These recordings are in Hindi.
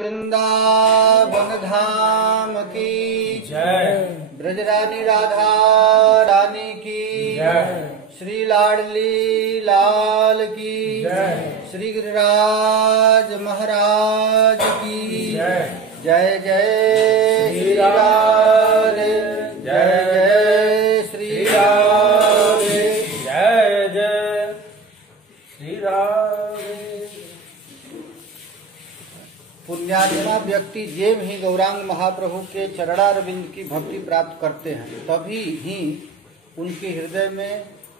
वृंदावन धाम की जय। ब्रजरानी राधा रानी की जय। श्री लाडली लाल की जय। श्री गिरिराज महाराज की जय। जय जय श्री राधे, जय जय श्री राधे, जय जय श्री राधे। पुण्यात्मा व्यक्ति जेब ही गौरांग महाप्रभु के चरणारविंद की भक्ति प्राप्त करते हैं, तभी ही उनके हृदय में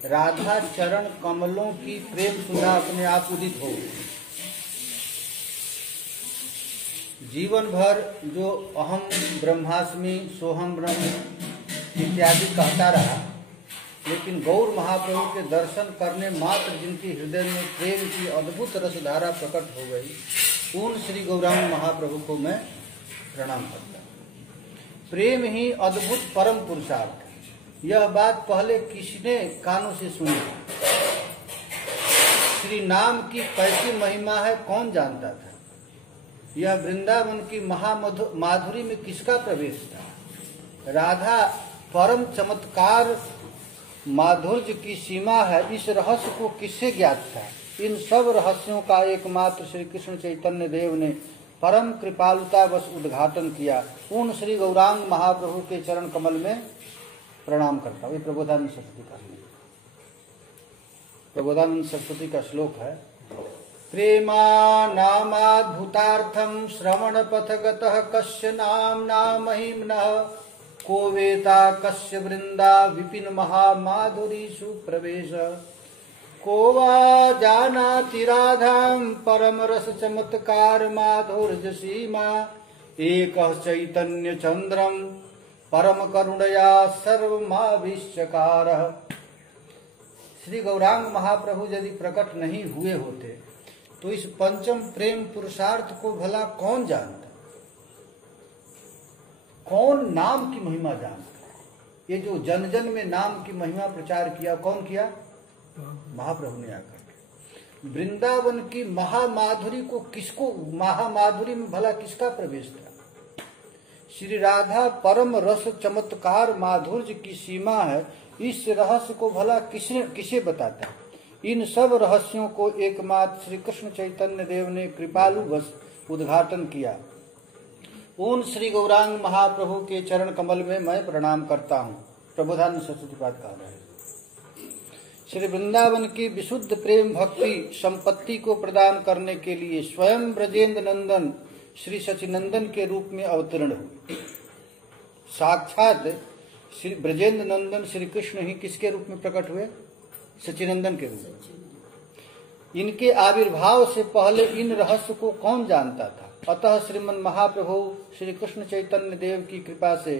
राधा चरण कमलों की प्रेम सुधा अपने आप उदित हो। जीवन भर जो अहम ब्रह्मास्मि सोहम ब्रह्म इत्यादि कहता रहा, लेकिन गौर महाप्रभु के दर्शन करने मात्र जिनके हृदय में प्रेम की अद्भुत रसधारा प्रकट हो गई, उन श्री गौरांग महाप्रभु को मैं प्रणाम करता हूँ। प्रेम ही अद्भुत परम पुरुषार्थ है। यह बात पहले किसने कानों से सुनी? श्री नाम की कैसी महिमा है कौन जानता था? यह वृंदावन की माधुरी में किसका प्रवेश था? राधा परम चमत्कार माधुर्य की सीमा है, इस रहस्य को किससे ज्ञात था? इन सब रहस्यों का एकमात्र श्री कृष्ण चैतन्य देव ने परम कृपालुतावश उद्घाटन किया। उन श्री गौरांग महाप्रभु के चरण कमल में प्रणाम करता हूँ। ये प्रबोधानंद सरस्वती का प्रबोधानंद सरस्वती का श्लोक है। प्रेमा नामाद्भुतार्थम श्रवण पथगतः कस्य नाम्ना महिम्नः को वेता कस्य वृंदा विपिन महामाधुरीषु प्रवेश को वा जानाति राधां परम रस चमत्कार माधुर्य सीमा एकः चैतन्य चंद्रम परम करुणया सर्वमाविष्यकारः। श्री गौरांग महाप्रभु यदि प्रकट नहीं हुए होते तो इस पंचम प्रेम पुरुषार्थ को भला कौन जानता? कौन नाम की महिमा जानता? ये जो जन जन में नाम की महिमा प्रचार किया, कौन किया? महाप्रभु ने आकर। वृंदावन की महामाधुरी को किसको, महामाधुरी में भला किसका प्रवेश था? श्री राधा परम रस चमत्कार माधुर्य की सीमा है, इस रहस्य को भला किसे बताता? इन सब रहस्यों को एकमात्र श्री कृष्ण चैतन्य देव ने कृपालु बस उद्घाटन किया। उन श्री गौरांग महाप्रभु के चरण कमल में मैं प्रणाम करता हूँ। प्रबोधानंद सरस्वती पाद कह रहे हैं। श्री वृंदावन की विशुद्ध प्रेम भक्ति संपत्ति को प्रदान करने के लिए स्वयं ब्रजेंद्र नंदन श्री सचिनंदन के रूप में अवतरण हुए। साक्षात श्री ब्रजेंद्र नंदन श्री कृष्ण ही किसके रूप में प्रकट हुए? सचिनंदन के रूप में। इनके आविर्भाव से पहले इन रहस्य को कौन जानता था? अतः श्रीमन महाप्रभु श्री कृष्ण चैतन्य देव की कृपा से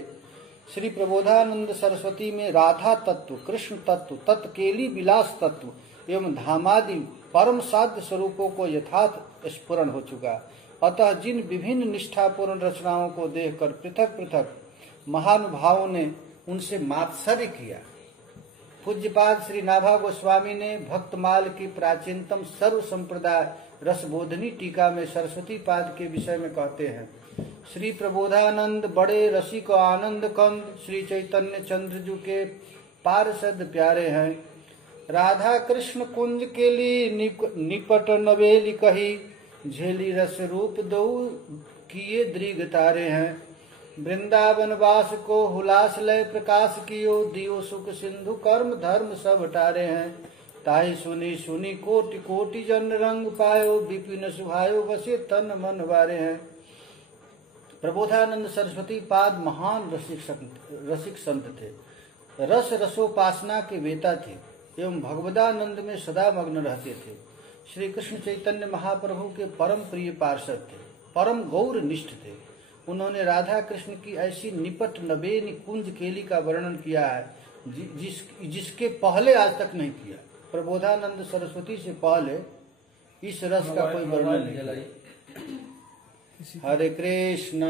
श्री प्रबोधानंद सरस्वती में राधा तत्व, कृष्ण तत्व, तत्केली विलास तत्व एवं धामादि परम साध्य स्वरूपों को यथार्थ स्फुरण हो चुका। अतः जिन विभिन्न निष्ठापूर्ण रचनाओं को देखकर पृथक पृथक महानुभावों ने उनसे मात्सर्य किया, पूज्यपाद श्री नाभा गोस्वामी ने भक्तमाल की प्राचीनतम सर्व संप्रदाय रसबोधनी टीका में सरस्वती पाद के विषय में कहते हैं। श्री प्रबोधानंद बड़े रसिक आनंद कंद श्री चैतन्य चंद्रजू के पार्षद प्यारे हैं। राधा कृष्ण कुंज के लिए निपट नवेली कही, झेली रस रूप दो किए दृग तारे हैं। वृंदावन वास को हुलास लय प्रकाश कियो, दियो सुख सिंधु कर्म धर्म सब टारे हैं। ताहि सुनी सुनी कोटि कोटि जन रंग पायो, विपिन सुभायो बसे तन मन वारे हैं। प्रबोधानंद सरस्वती पाद महान रसिक संत थे, रस रसोपासना के वेता थे एवं भगवदानंद में सदा मग्न रहते थे। श्री कृष्ण चैतन्य महाप्रभु के परम प्रिय पार्षद थे, परम गौर निष्ठ थे। उन्होंने राधा कृष्ण की ऐसी निपट नबेन कुंज केली का वर्णन किया है जिसके पहले आज तक नहीं किया। प्रबोधानंद सरस्वती से पहले इस रस का कोई वर्णन नहीं। हरे कृष्ण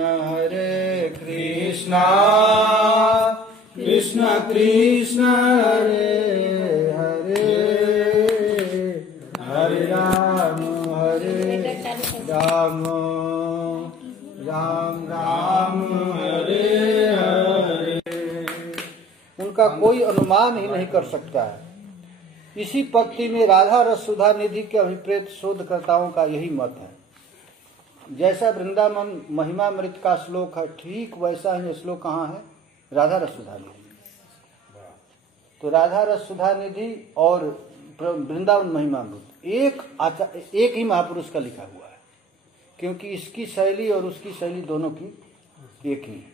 कृष्ण कृष्ण हरे हरे, हरे राम राम का कोई अनुमान ही नहीं कर सकता है। इसी पंक्ति में राधा रस सुधा निधि के अभिप्रेत शोधकर्ताओं का यही मत है। जैसा वृंदावन महिमामृत का श्लोक है, ठीक वैसा ही श्लोक कहाँ है? राधा रस सुधा निधि। तो राधा रस सुधा निधि और वृंदावन महिमामृत एक ही महापुरुष का लिखा हुआ है, क्योंकि इसकी शैली और उसकी शैली दोनों की एक ही है।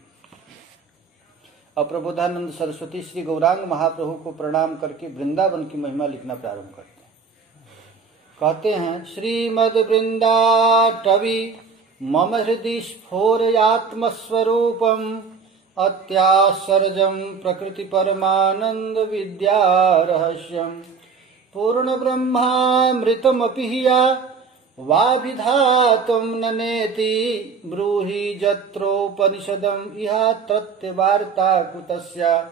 प्रबोधानंद सरस्वती श्री गौरांग महाप्रभु को प्रणाम करके वृंदावन की महिमा लिखना प्रारंभ करते हैं। कहते हैं, श्रीमद वृंदाटवी मम हृदि स्फोरयात्मस्वरूपम अत्याश्चर्यं प्रकृति परमानंद विद्या रहस्यम पूर्ण ब्रह्मामृतमपि हिया वाभिधातुं न नेति ब्रूहि जत्रोपनिषदम् इहा तत्वार्ता कुतस्या।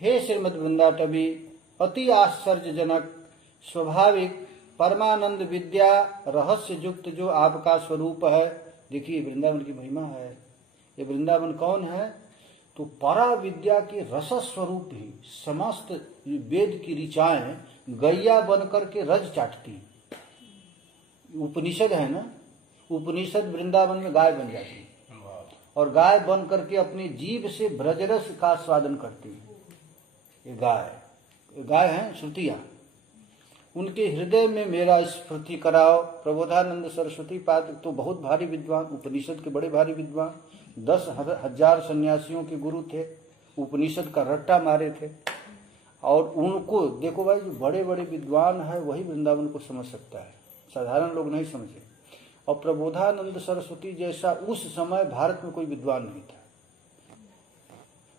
हे श्रीमद् वृंदाटवी, अति आश्चर्यजनक स्वाभाविक परमानंद विद्या रहस्य युक्त जो आपका स्वरूप है। देखिए वृंदावन की महिमा है। ये वृंदावन कौन है? तो परा विद्या के रस स्वरूप ही समस्त वेद की ऋचाएं गैया बनकर के रज चाटती। उपनिषद है ना, उपनिषद वृंदावन में गाय बन जाती है और गाय बन करके अपनी जीभ से ब्रजरस का स्वादन करती है। ये गाय है श्रुतियां। उनके हृदय में मेरा स्फूर्ति कराओ। प्रबोधानंद सरस्वती पाद तो बहुत भारी विद्वान, उपनिषद के बड़े भारी विद्वान, 10,000 सन्यासियों के गुरु थे, उपनिषद का रट्टा मारे थे। और उनको देखो भाई, जो बड़े बड़े विद्वान है वही वृंदावन को समझ सकता है, साधारण लोग नहीं समझे। और प्रबोधानंद सरस्वती जैसा उस समय भारत में कोई विद्वान नहीं था,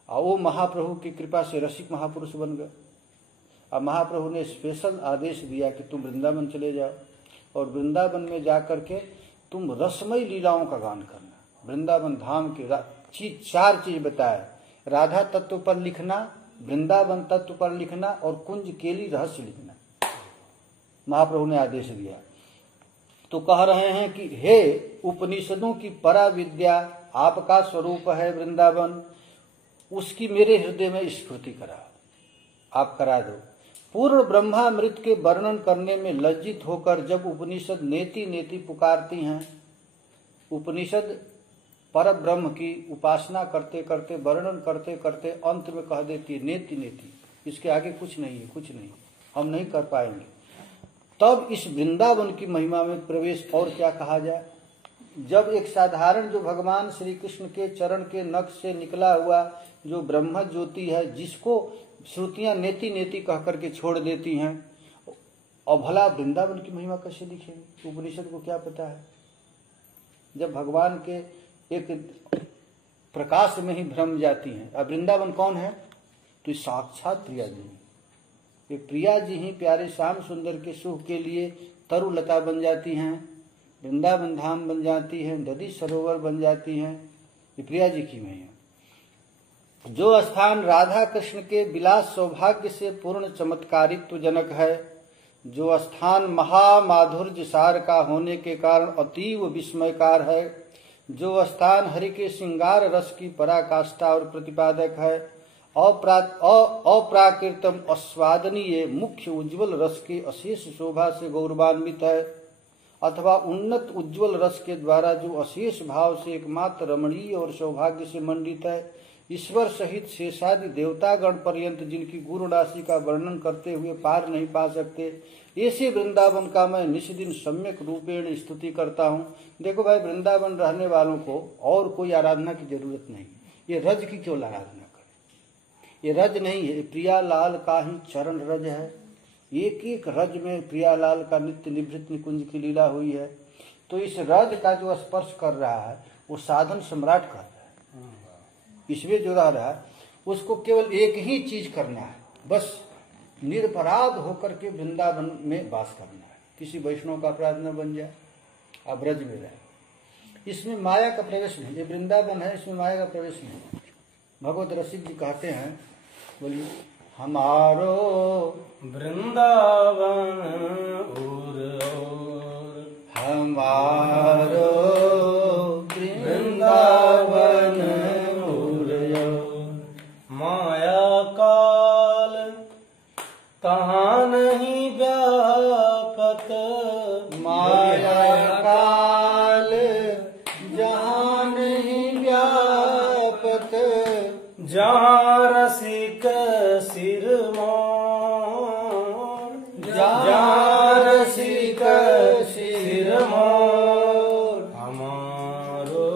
और वो महाप्रभु की कृपा से रसिक महापुरुष बन गए। अब महाप्रभु ने स्पेशल आदेश दिया कि तुम वृंदावन चले जाओ और वृंदावन में जाकर के तुम रसमयी लीलाओं का गान करना। वृंदावन धाम के 4 चीज बताए, राधा तत्व पर लिखना, वृंदावन तत्व पर लिखना और कुंज केली रहस्य लिखना। महाप्रभु ने आदेश दिया। तो कह रहे हैं कि हे उपनिषदों की परा विद्या आपका स्वरूप है वृंदावन, उसकी मेरे हृदय में स्फूर्ति करा, आप करा दो। पूर्ण ब्रह्मामृत के वर्णन करने में लज्जित होकर जब उपनिषद नेति नेति पुकारती हैं, उपनिषद पर ब्रह्म की उपासना करते करते वर्णन करते करते अंत में कह देती है नेति नेति, इसके आगे कुछ नहीं है, कुछ नहीं, हम नहीं कर पाएंगे। तब इस वृंदावन की महिमा में प्रवेश और क्या कहा जाए। जब एक साधारण जो भगवान श्री कृष्ण के चरण के नख से निकला हुआ जो ब्रह्म ज्योति है, जिसको श्रुतियां नेति नेति कह करके छोड़ देती हैं, और भला वृंदावन की महिमा कैसे लिखेंगे? उपनिषद को क्या पता है? जब भगवान के एक प्रकाश में ही भ्रम जाती हैं। अब वृंदावन कौन है? तो साक्षात प्रिया जी। ये प्रिया जी ही प्यारे श्याम सुंदर के सुख के लिए तरुलता बन जाती हैं, वृंदावन धाम बन जाती है, नदी सरोवर बन जाती हैं। ये प्रिया जी की महिमा। जो स्थान राधा कृष्ण के विलास सौभाग्य से पूर्ण चमत्कारित्व जनक है, जो स्थान महामाधुर्य सार का होने के कारण अतीव विस्मयकार है, जो स्थान हरि के श्रृंगार रस की पराकाष्ठा और प्रतिपादक है, अप्राकृतम अस्वादनीय मुख्य उज्ज्वल रस की अशेष शोभा से गौरवान्वित है, अथवा उन्नत उज्ज्वल रस के द्वारा जो अशेष भाव से एकमात्र रमणीय और सौभाग्य से मंडित है, ईश्वर सहित शेषादि देवतागण पर्यंत जिनकी गुरु राशि का वर्णन करते हुए पार नहीं पा सकते, ऐसे वृंदावन का मैं निष्दिन सम्यक रूपेण स्तुति करता हूँ। देखो भाई, वृंदावन रहने वालों को और कोई आराधना की जरूरत नहीं। ये रज की क्यों आराधना करें? ये रज नहीं है, प्रियालाल का ही चरण रज है। एक एक रज में प्रियालाल का नित्य निवृत्त निकुंज की लीला हुई है। तो इस रज का जो स्पर्श कर रहा है वो साधन सम्राट कर रहा है। इसमें जो रह रहा है उसको केवल एक ही चीज करना है, बस निरपराध होकर के वृंदावन में वास करना है। किसी वैष्णव का अपराध न बन जाए, अब ब्रज में रहे। इसमें माया का प्रवेश नहीं। ये वृंदावन है, इसमें माया का प्रवेश नहीं। भगवत रसिक जी कहते हैं, बोलिए, हमारो वृंदावन हमारो वृंदावन माया का जात जहाँ रसिक सिर मोर, जहाँ रसिक सिर मोर, हमारो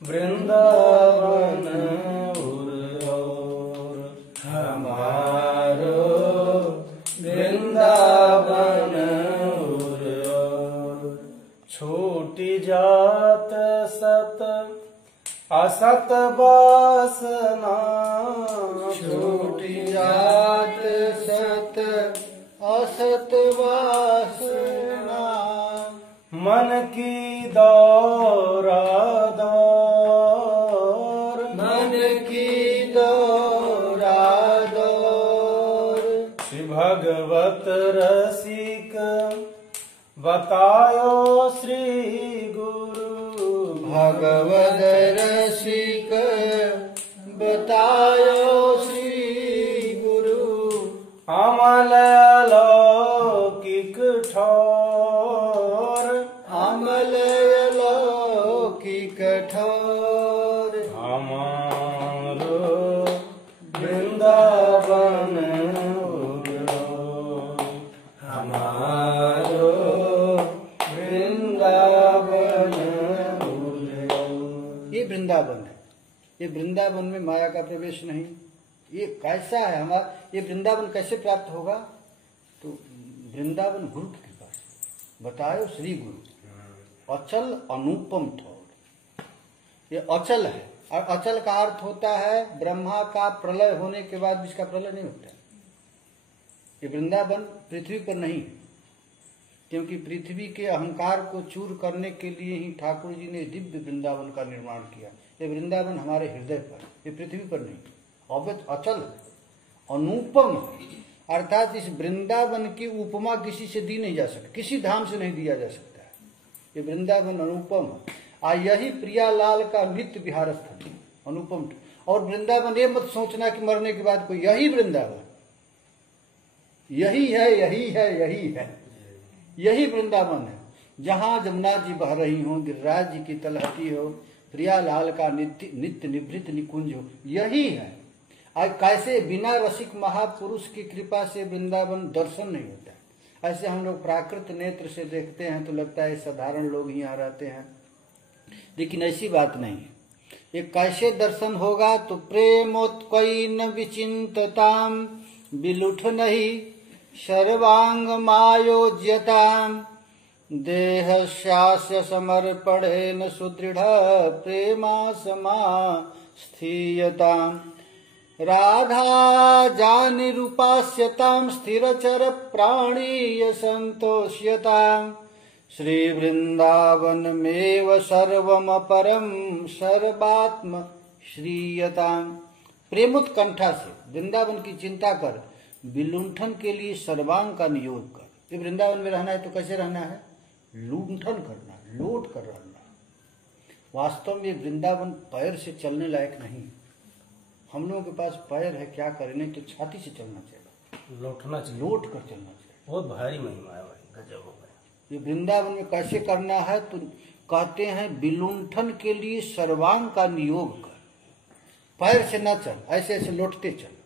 वृंदावन उर और, हमारो वृंदावन उर और। छूटी जात सत असत वासना, छूटी जात सत असत वासना, मन की दौरा दौर, मन की दौरा दौर। श्री भगवत रसिक बतायो श्री गुरु, भगवद रसिक बतायो श्री गुरु, अमल अलौकिक ठोर, अमल अलौकिक ठोर। हमारो वृंदावन उर, हमारो वृंदावन उर। ये वृंदावन है। ये वृंदावन में माया का प्रवेश नहीं। ये कैसा है हमारा, ये वृंदावन कैसे प्राप्त होगा? तो वृंदावन गुरु की कृपा से। बतायो श्री गुरु, अचल अनुपम ठोर। ये अचल है, और अचल का अर्थ होता है ब्रह्मा का प्रलय होने के बाद भी इसका प्रलय नहीं होता। ये वृंदावन पृथ्वी पर नहीं, क्योंकि पृथ्वी के अहंकार को चूर करने के लिए ही ठाकुर जी ने दिव्य वृंदावन का निर्माण किया। ये वृंदावन हमारे हृदय पर, ये पृथ्वी पर नहीं, अव्यक्त अचल अनुपम है। अर्थात इस वृंदावन की उपमा किसी से दी नहीं जा सकती, किसी धाम से नहीं दिया जा सकता है। ये वृंदावन अनुपम है। यही प्रियालाल का नित्य विहार स्थल अनुपम। और वृंदावन ये मत सोचना कि मरने के बाद कोई, यही वृंदावन, यही है, यही है, यही है, यही वृंदावन है। जहाँ जमुना जी बह रही हो, गिरिराज जी की तलहटी हो, प्रियालाल का नित्य निभृत निकुंज हो, यही है। आज कैसे बिना रसिक महापुरुष की कृपा से वृंदावन दर्शन नहीं होता। ऐसे हम लोग प्राकृत नेत्र से देखते हैं तो लगता है साधारण लोग ही यहाँ रहते हैं, लेकिन ऐसी बात नहीं है। ये कैसे दर्शन होगा? तो प्रेमोत्कैन विचिंतताम विलुठ नहीं सर्वांग मायोज्यताम, देह शास्य समर्पणेन सुदृढ़ प्रेमा समा स्थीयताम, राधा जानि रूपास्यताम स्थिरचर प्राणीय संतोष्यताम, श्री वृंदावन मेव सर्वम परम सर्वात्म श्रीयताम। प्रेमोत्कंठा से वृंदावन की चिंता कर, विलुंठन के लिए सर्वांग का नियोग कर। ये वृंदावन में रहना है तो कैसे रहना है? लुंठन करना, लूट कर रहना। वास्तव में वृंदावन पैर से चलने लायक नहीं। हम लोगों के पास पैर है, क्या करें? नहीं तो छाती से चलना चाहिए, लौटना चाहिए, लौट कर चलना चाहिए। बहुत भारी महिमा है भाई, गजब हो गया। ये वृंदावन में कैसे करना है? तो कहते हैं विलुंठन के लिए सर्वांग का नियोग कर, पैर से न चल, ऐसे ऐसे लौटते चल।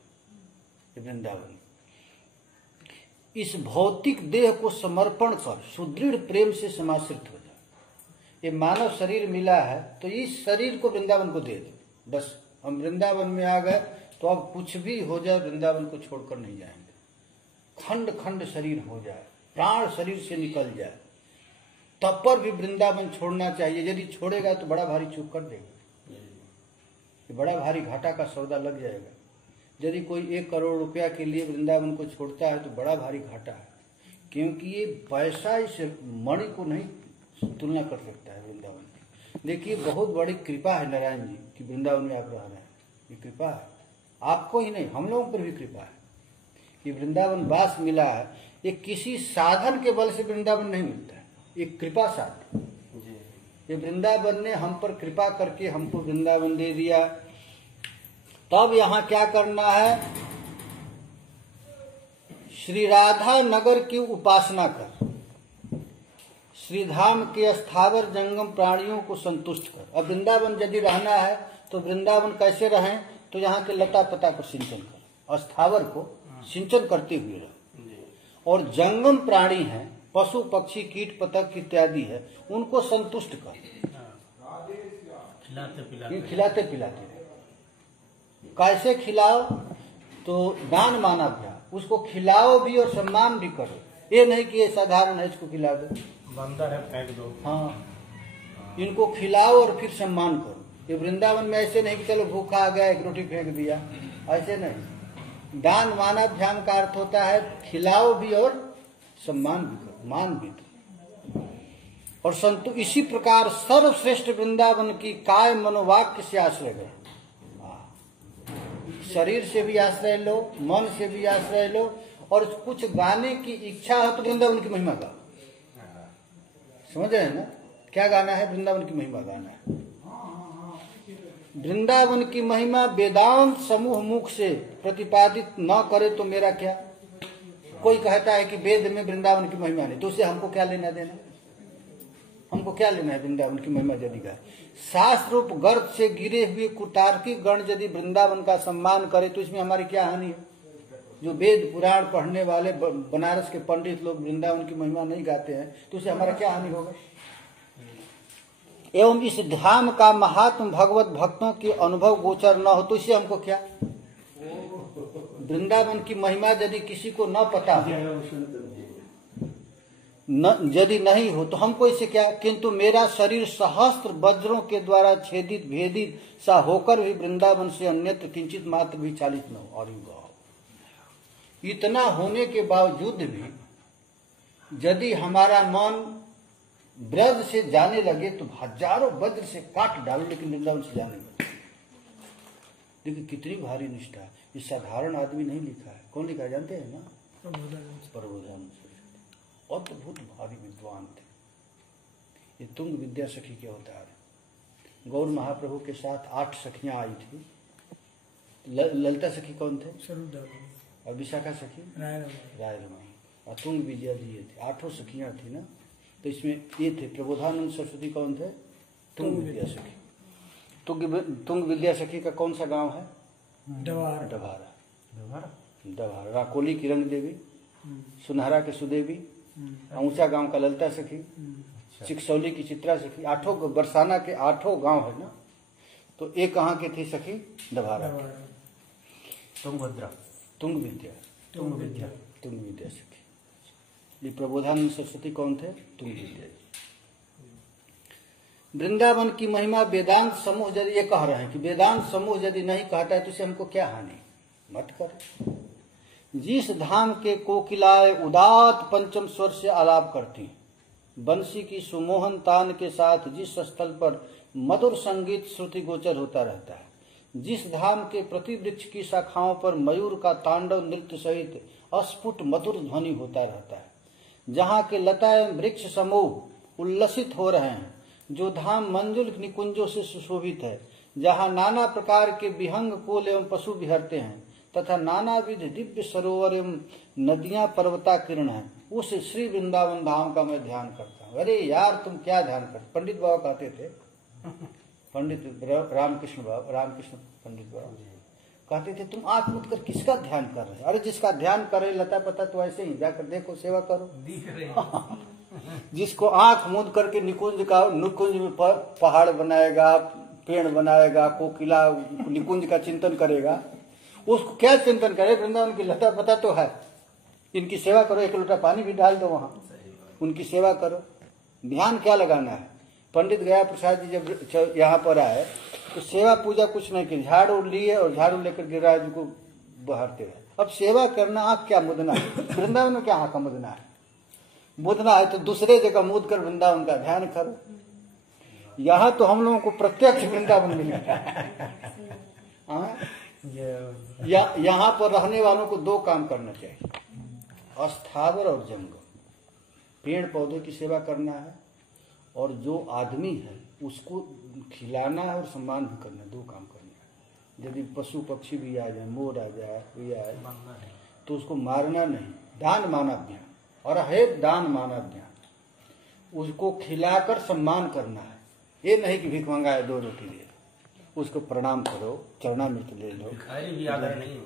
ये वृंदावन इस भौतिक देह को समर्पण कर, सुदृढ़ प्रेम से समाश्रित हो जा। ये मानव शरीर मिला है तो इस शरीर को वृंदावन को दे दो। बस हम वृंदावन में आ गए तो अब कुछ भी हो जाए वृंदावन को छोड़कर नहीं जाएंगे। खंड खंड शरीर हो जाए, प्राण शरीर से निकल जाए, तब पर भी वृंदावन छोड़ना चाहिए। यदि छोड़ेगा तो बड़ा भारी चूक कर देगा, ये बड़ा भारी घाटा का सौदा लग जाएगा। यदि कोई 1 करोड़ रुपया के लिए वृंदावन को छोड़ता है तो बड़ा भारी घाटा है, क्योंकि ये पैसा इस मणि को नहीं तुलना कर सकता है वृंदावन की। देखिए बहुत बड़ी कृपा है नारायण जी कि वृंदावन में आप रह रहे हैं। ये कृपा है, आपको ही नहीं हम लोगों पर भी कृपा है कि वृंदावन वास मिला है। ये किसी साधन के बल से वृंदावन नहीं मिलता है, ये कृपा साधन। ये वृंदावन ने हम पर कृपा करके हमको वृंदावन दे दिया। तब यहाँ क्या करना है? श्री राधा नगर की उपासना कर, श्रीधाम के स्थावर जंगम प्राणियों को संतुष्ट कर। अब वृंदावन यदि रहना है तो वृंदावन कैसे रहें? तो यहाँ के लता पता को सिंचन कर, स्थावर को सिंचन करते हुए रह। और जंगम प्राणी हैं, पशु पक्षी कीट पतंग इत्यादि है, उनको संतुष्ट कर, खिलाते पिलाते। कैसे खिलाओ? तो दान माना भ्या, उसको खिलाओ भी और सम्मान भी करो। ये नहीं कि ये साधारण है इसको खिला दो, बंदर है फेंक दो। हाँ, इनको खिलाओ और फिर सम्मान करो। ये वृंदावन में ऐसे नहीं कि चलो भूखा आ गया एक रोटी फेंक दिया, ऐसे नहीं। दान मानाभ्याम का अर्थ होता है खिलाओ भी और सम्मान भी करो, मान भी दो। और संतु इसी प्रकार सर्वश्रेष्ठ वृंदावन की काय मनोवाक्य से आश्रय गए। शरीर से भी आश्रय लो, मन से भी आश्रय लो, और कुछ गाने की इच्छा हो तो वृंदावन की महिमा गाओ। समझ रहे हैं ना? क्या गाना है? वृंदावन की महिमा गाना है। वृंदावन की महिमा वेदांत समूह मुख से प्रतिपादित न करे तो मेरा क्या? कोई कहता है कि वेद में वृंदावन की महिमा नहीं, तो उसे हमको क्या लेना देना? हमको क्या लेना है वृंदावन की महिमा यदि गाए? शास्त्र रूप गर्भ से गिरे हुए कुतार्किक गण यदि वृंदावन का सम्मान करे तो इसमें हमारी क्या हानि है? जो वेद पुराण पढ़ने वाले बनारस के पंडित लोग वृंदावन की महिमा नहीं गाते हैं तो उसे हमारा क्या हानि होगा? एवं इस धाम का महात्म भगवत भक्तों के अनुभव गोचर न हो तो इससे हमको क्या? वृंदावन की महिमा यदि किसी को न पता यदि नहीं हो तो हमको इससे क्या? किंतु मेरा शरीर सहस्त्र वज्रों के द्वारा छेदित भेदित सा होकर भी वृंदावन से अन्यत्र किंचित मात्र भी चालित न हो। और इतना होने के बावजूद भी यदि हमारा मन ब्रज से जाने लगे तो हजारों वज्र से काट डालो, लेकिन वृंदावन से जाने लगे। देखिए कितनी भारी निष्ठा है। ये साधारण आदमी नहीं लिखा है। कौन लिखा है जानते हैं ना? प्रबोधानंद सरस्वती। अद्भुत भारी विद्वान थे। ये तुंग विद्या सखी के अवतार है। गौर महाप्रभु के साथ 8 सखियां आई थी। ललिता सखी कौन थे? और विशाखा सखी राय रमाई, और तुंग विजया जी ये थे। 8 सखियां थी ना। तो इसमें ये थे प्रबोधानंद सरस्वती कौन थे? तुंग विद्या सखी। तुंग विद्या सखी का कौन सा गांव है? डभारा। राकोली की रंग देवी, सुनहरा के सुदेवी, ऊंचा गांव का ललिता सखी, चिकसौली की चित्रा सखी। 8 बरसाना के 8 गांव है ना। तो एक कहाँ के थी सखी? डभारा। तुंग विद्या सखी। ये प्रबोधानंद सरस्वती कौन थे? तुंग विद्या। वृंदावन की महिमा वेदांत समूह यदि ये कह रहे हैं कि वेदांत समूह यदि नहीं कहता है तो इसे हमको क्या हानि? मत कर। जिस धाम के कोकिलाए उदात पंचम स्वर से आलाप करती, बंसी की सुमोहन तान के साथ जिस स्थल पर मधुर संगीत श्रुति गोचर होता रहता है, जिस धाम के प्रतिवृक्ष की शाखाओं पर मयूर का तांडव नृत्य सहित अस्फुट मधुर ध्वनि होता रहता है, जहाँ के लता एवं वृक्ष समूह उल्लसित हो रहे हैं, जो धाम मंजुल निकुंजों से सुशोभित है, जहाँ नाना प्रकार के विहंग कोल एवं पशु विहरते हैं तथा नानाविध दिव्य सरोवर एवं नदियां पर्वताकीर्ण हैं, उस श्री वृंदावन धाम का मैं ध्यान करता हूँ। अरे यार तुम क्या ध्यान करते? पंडित बाबा कहते थे, पंडित रामकृष्ण पंडित बाबा कहते थे तुम आंख मूंद कर किसका ध्यान कर रहे? अरे जिसका ध्यान करे लता पता तो ऐसे ही जाकर देखो, सेवा करो। जिसको आंख मूंद करके निकुंज में पहाड़ बनाएगा, पेड़ बनाएगा, कोकिला निकुंज का चिंतन करेगा, उसको क्या चिंतन करे? वृंदावन की लता पता तो है, इनकी सेवा करो, 1 लोटा पानी भी डाल दो वहां, उनकी सेवा करो। ध्यान क्या लगाना है? पंडित गया प्रसाद जी जब यहाँ पर आए तो सेवा पूजा कुछ नहीं की, झाड़ू लिए और झाड़ू लेकर गिरिराज जी को बहारते रहे। अब सेवा करना आंख क्या मुदना है? वृंदावन में क्या आंख का मुदना है? मुदना है तो दूसरे जगह मुद कर वृंदावन का ध्यान करो। यहाँ तो हम लोगों को प्रत्यक्ष वृंदावन मिलेगा। यहाँ पर रहने वालों को 2 काम करना चाहिए, अस्थावर और जंगम। पेड़ पौधे की सेवा करना है और जो आदमी है उसको खिलाना है और सम्मान भी करना है। 2 काम करना है। यदि पशु पक्षी भी आ जाए, मोर आ जाए, कोई आए तो उसको मारना नहीं। दान मानाभ्याम और है दान मानाभ्याम। उसको खिलाकर सम्मान करना है। ये नहीं कि भिख मंगाए 2 रोटी ले, उसको प्रणाम करो, चरणामृत ले लो। भिखारी भी आदर नहीं है।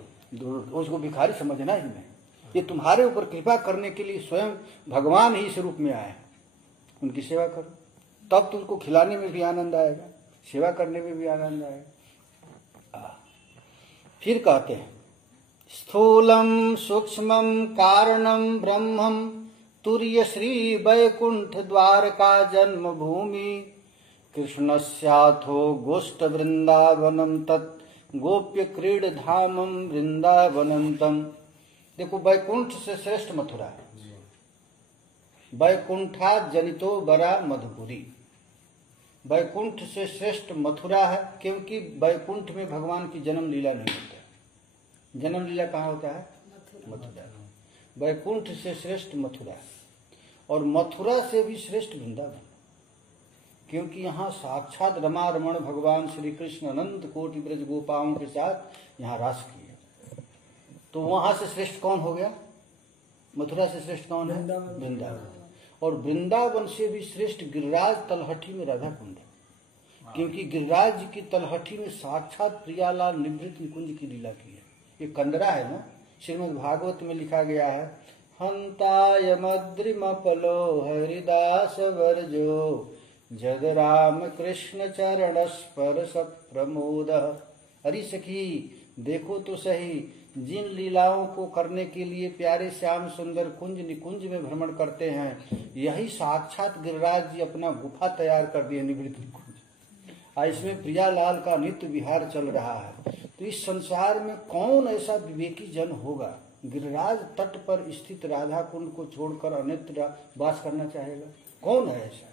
उसको भिखारी समझना ही नहीं। ये तुम्हारे ऊपर कृपा करने के लिए स्वयं भगवान ही इस रूप में आए, उनकी सेवा करो, तब तुमको खिलाने में भी आनंद आएगा, सेवा करने में भी आनंद आएगा। फिर कहते हैं स्थूलम सूक्ष्मम कारणम ब्रह्मम तुर्य श्री वैकुंठ द्वारका जन्म भूमि कृष्णस्याथो गोष्ठ वृंदावनम तत् गोप्य क्रीड धामम वृंदावनंतम। देखो, वैकुंठ से श्रेष्ठ मथुरा है। वैकुंठा जनितो बरा मधुपुरी, वैकुंठ से श्रेष्ठ मथुरा है, क्योंकि वैकुंठ में भगवान की जन्म लीला नहीं होता है। जन्म लीला कहाँ होता है? मथुरा। वैकुंठ से श्रेष्ठ मथुरा है, और मथुरा से भी श्रेष्ठ वृंदावन, क्योंकि यहाँ साक्षात रमा रमण भगवान श्री कृष्ण अनंत कोटि ब्रज गोपाओं के साथ यहाँ रास किए। तो वहां से श्रेष्ठ कौन हो गया? मथुरा से श्रेष्ठ कौन है? वृंदावन। और वृंदावन से भी श्रेष्ठ गिरिराज तलहटी में राधा कुंड है, क्योंकि गिरिराज जी की तलहटी में साक्षात प्रियालाल निवृत्त निकुंज की लीला की है। ये कंदरा है ना, श्रीमद् भागवत में लिखा गया है, हंताय मद्रिमपलो हरिदास वर्जो जद राम कृष्ण चरण स्पर्श प्रमोद। हरि सखी देखो तो सही, जिन लीलाओं को करने के लिए प्यारे श्याम सुंदर कुंज निकुंज में भ्रमण करते हैं, यही साक्षात गिरिराज जी अपना गुफा तैयार कर दिए निवृत्त निकुंज। इसमें प्रियालाल का नित्य विहार चल रहा है। तो इस संसार में कौन ऐसा विवेकी जन होगा गिरिराज तट पर स्थित राधा कुंड को छोड़कर अन्यत्र वास करना चाहेगा? कौन है ऐसा,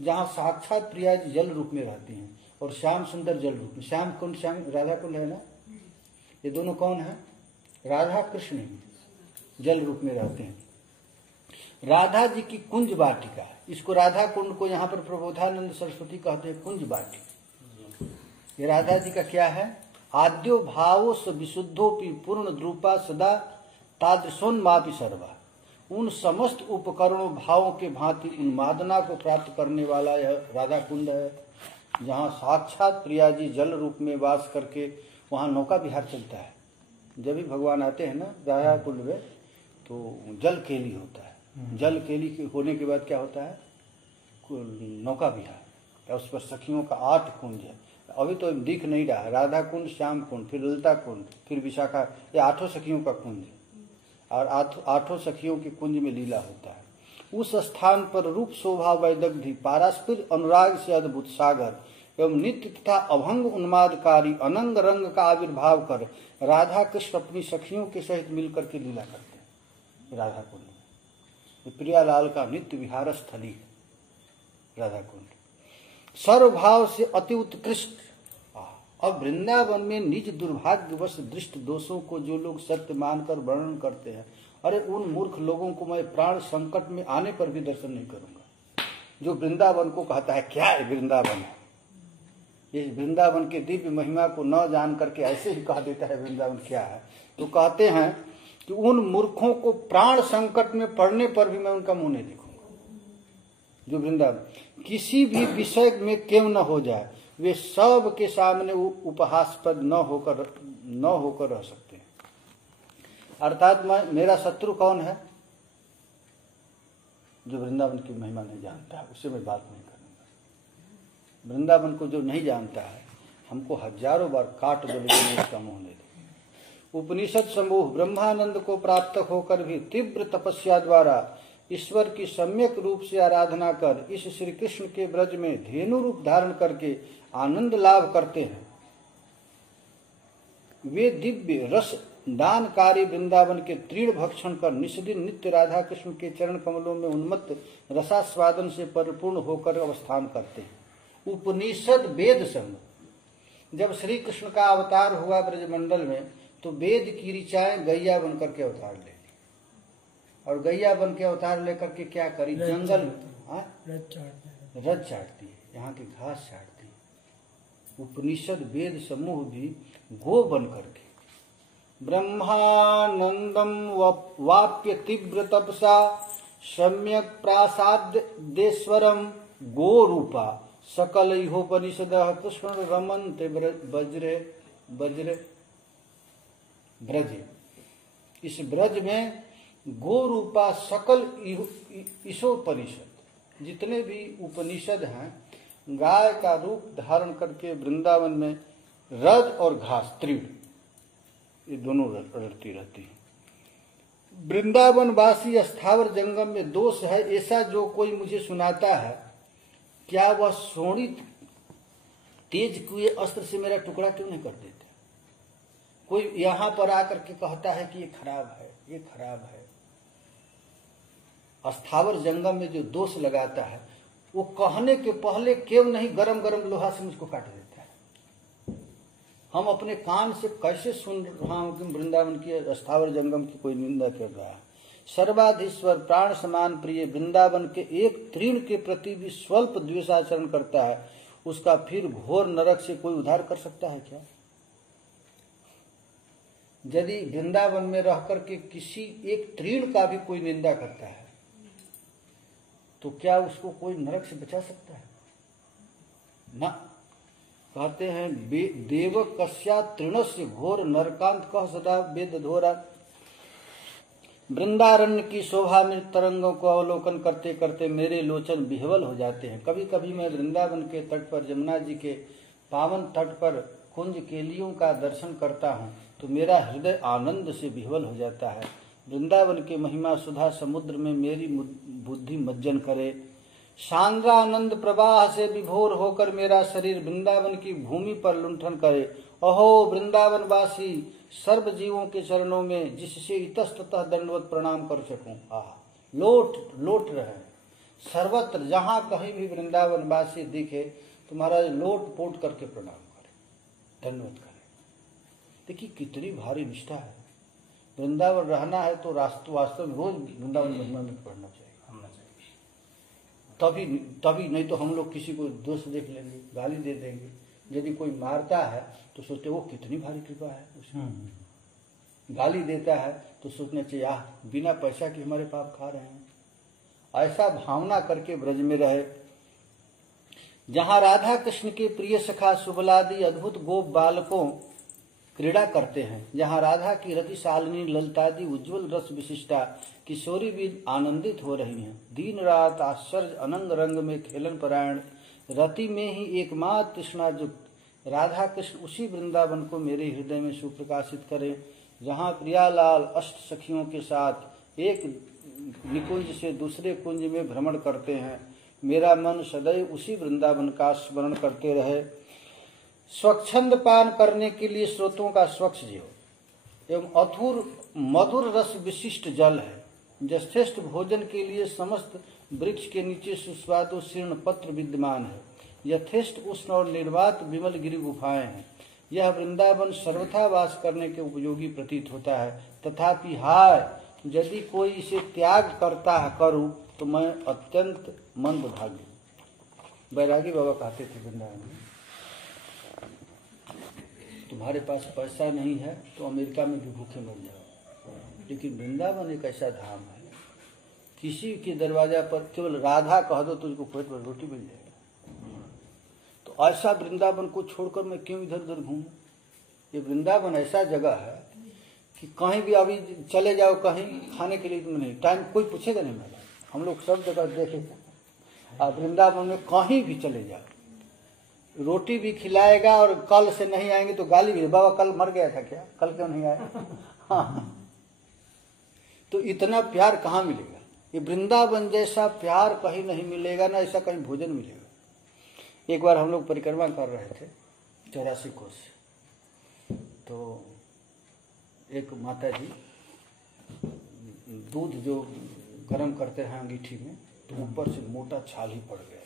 जहाँ साक्षात प्रिया जी जल रूप में रहती हैं और श्याम सुंदर जल रूप में। श्याम कुंड श्याम राधा कुंड है ना, ये दोनों कौन है? राधा कृष्ण ही जल रूप में रहते हैं। राधा जी की कुंज वाटिका, इसको राधा कुंड को यहाँ पर प्रबोधानंद सरस्वती कहते हैं कुंज वाटिका। ये राधा जी का क्या है? आद्यो भावो स विशुद्धोपि पूर्ण द्रूपा सदा तादृशोन्मापि सर्वा। उन समस्त उपकरणों भावों के भांति उन्मादना को प्राप्त करने वाला यह राधा कुंड है, जहाँ साक्षात प्रिया जी जल रूप में वास करके वहाँ नौका विहार चलता है। जब भी भगवान आते हैं ना राधा कुंड में, तो जल केली होता है। जल केली होने के बाद क्या होता है? नौका विहार, उस पर सखियों का 8 कुंज है। अभी तो दिख नहीं रहा, राधा कुंड, श्याम कुंड, फिर ललिता कुंड, फिर विशाखा, ये 8 सखियों का कुंज है। और 8 सखियों के कुंज में लीला होता है। उस स्थान पर रूप शोभा वैदग्धि पारस्परिक अनुराग से अद्भुत सागर एवं नित्य तथा अभंग उन्मादकारी अनंग रंग का आविर्भाव कर राधा कृष्ण अपनी सखियों के सहित मिलकर के लीला करते हैं राधा कुंड में। प्रियालाल का नित्य विहार स्थली है राधा कुंड, सर्वभाव से अति उत्कृष्ट। अब वृंदावन में निज दुर्भाग्यवश दृष्ट दोषों को जो लोग सत्य मानकर वर्णन करते हैं, अरे उन मूर्ख लोगों को मैं प्राण संकट में आने पर भी दर्शन नहीं करूंगा। जो वृंदावन को कहता है क्या है वृंदावन है, ये वृंदावन के दिव्य महिमा को न जान करके ऐसे ही कह देता है वृंदावन क्या है, तो कहते हैं कि उन मूर्खों को प्राण संकट में पड़ने पर भी मैं उनका मुंह नहीं देखूंगा। जो वृंदावन किसी भी विषय में क्यों न हो जाए, वे सब के सामने उपहासपद न होकर रह सकते हैं। अर्थात मेरा शत्रु कौन है? जो वृंदावन की महिमा नहीं जानता है, उससे मैं बात नहीं करूंगा। वृंदावन को जो नहीं जानता है, हमको हजारों बार काट दो लेकिन उसका मुंह नहीं दे। उपनिषद समूह ब्रह्मानंद को प्राप्त होकर भी तीव्र तपस्या द्वारा ईश्वर की सम्यक रूप से आराधना कर इस श्री कृष्ण के ब्रज में धेनु रूप धारण करके आनंद लाभ करते हैं। वे दिव्य रस दानकारी वृंदावन के तीर्ण भक्षण कर निष्दिन नित्य राधा कृष्ण के चरण कमलों में उन्मत्त रसास्वादन से परिपूर्ण होकर अवस्थान करते हैं। उपनिषद वेद संग जब श्री कृष्ण का अवतार हुआ ब्रजमंडल में, तो वेद की ऋचाएं गैया बनकर के अवतार ले, और गैया बन के अवतार लेकर के क्या करी? जंगल में रज चाटती है, यहाँ की घास चाटती है। उपनिषद वेद समूह भी गो बन करके ब्रह्मानंदम वाप्य तीव्र तपसा सम्यक प्रासादेश्वरम गोरूपा सकल इहोपनिषद कृष्ण रमन्ते वज्रे वज्र ब्रज। इस ब्रज में गोरूपा सकल ईशोपनिषद, जितने भी उपनिषद हैं, गाय का रूप धारण करके वृंदावन में रज और घास तृण, ये दोनों रड़ती रहती है। वृंदावन वासी स्थावर जंगम में दोष है, ऐसा जो कोई मुझे सुनाता है, क्या वह शोणित तेज कुए अस्त्र से मेरा टुकड़ा क्यों नहीं कर देता? कोई यहां पर आकर के कहता है कि ये खराब है, ये खराब है। स्थावर जंगम में जो दोष लगाता है, वो कहने के पहले क्यों नहीं गरम गरम लोहा से मुझको काट देता है। हम अपने कान से कैसे सुन रहा हूं कि वृंदावन की स्थावर जंगम की कोई निंदा कर रहा है। सर्वाधीश्वर प्राण समान प्रिय वृंदावन के एक तृण के प्रति भी स्वल्प द्वेषाचरण करता है, उसका फिर घोर नरक से कोई उद्धार कर सकता है क्या? यदि वृंदावन में रहकर के किसी एक तृण का भी कोई निंदा करता है, तो क्या उसको कोई नरक से बचा सकता है? ना। कहते हैं देव कस्या तृणस्य घोर नरकांत कह सदा वेद धोरा। वृंदारण्य की शोभा में तरंगों को अवलोकन करते करते मेरे लोचन विह्वल हो जाते हैं। कभी कभी मैं वृंदावन के तट पर, जमुना जी के पावन तट पर कुंज केलियों का दर्शन करता हूँ तो मेरा हृदय आनंद से विह्वल हो जाता है। वृंदावन के महिमा सुधा समुद्र में मेरी बुद्धि मज्जन करे। सांद्रानंद प्रवाह से विभोर होकर मेरा शरीर वृंदावन की भूमि पर लुंठन करे। अहो वृंदावन वासी, सर्व जीवों के चरणों में जिससे इतस्ततः दंडवत प्रणाम कर सकूं। लोट लोट रहे सर्वत्र, जहां कहीं भी वृंदावन वासी दिखे तुम्हारा लोट पोट करके प्रणाम करे, दंडवत करे। देखिए कितनी भारी निष्ठा है। वृंदावन रहना है तो वास्तव में रोज वृंदावन महिमा में पढ़ना चाहिए, तभी नहीं तो हम लोग किसी को दोष देख लेंगे, गाली दे देंगे। यदि कोई मारता है तो सोचते वो कितनी भारी कृपा है उसकी। गाली देता है तो सोचना चाहिए बिना पैसा के हमारे पाप खा रहे हैं। ऐसा भावना करके ब्रज में रहे। जहां राधा कृष्ण के प्रिय सखा सुबलादि अद्भुत गोप बालकों क्रीड़ा करते हैं, जहाँ राधा की रति शालिनी ललतादि उज्ज्वल रस विशिष्टा किशोरी भी आनंदित हो रही हैं। दिन रात आश्चर्य अनंग रंग में खेलन परायण रति में ही एकमात्र तृष्णायुक्त राधा कृष्ण उसी वृंदावन को मेरे हृदय में सुप्रकाशित करें, जहाँ प्रियालाल अष्ट सखियों के साथ एक निकुंज से दूसरे कुंज में भ्रमण करते हैं। मेरा मन सदैव उसी वृंदावन का स्मरण करते रहे। स्वच्छंद पान करने के लिए स्रोतों का स्वच्छ जीव एवं मधुर रस विशिष्ट जल है। यथेष्ट भोजन के लिए समस्त वृक्ष के नीचे सुस्वादु शीर्ण पत्र विद्यमान है। यथेष्ट उष्ण और निर्वात विमल गिरि गुफाएं हैं। यह वृंदावन सर्वथा वास करने के उपयोगी प्रतीत होता है। तथापि हाय, यदि कोई इसे त्याग करता है करूं तो मैं अत्यंत मंदभागी। बैरागी बाबा कहते थे वृंदावन में, तुम्हारे पास पैसा नहीं है तो अमेरिका में भी भूखे मर जाओ, लेकिन वृंदावन एक ऐसा धाम है, किसी के दरवाजा पर केवल राधा कह दो तुझको पेट पर रोटी मिल जाएगा। तो ऐसा वृंदावन को छोड़कर मैं क्यों इधर उधर घूमूं? ये वृंदावन ऐसा जगह है कि कहीं भी अभी चले जाओ, कहीं खाने के लिए तुम नहीं, टाइम कोई पूछेगा नहीं। मेरा हम लोग सब जगह देखे, आप वृंदावन में कहीं भी चले जाओ, रोटी भी खिलाएगा और कल से नहीं आएंगे तो गाली भी, बाबा कल मर गया था क्या, कल क्यों नहीं आया? हाँ। तो इतना प्यार कहाँ मिलेगा? ये वृंदावन जैसा प्यार कहीं नहीं मिलेगा, ना ऐसा कहीं भोजन मिलेगा। एक बार हम लोग परिक्रमा कर रहे थे 84 कोस, तो एक माता जी दूध जो गर्म करते हैं अंगीठी में, तो ऊपर से मोटा छाल ही पड़ गया था।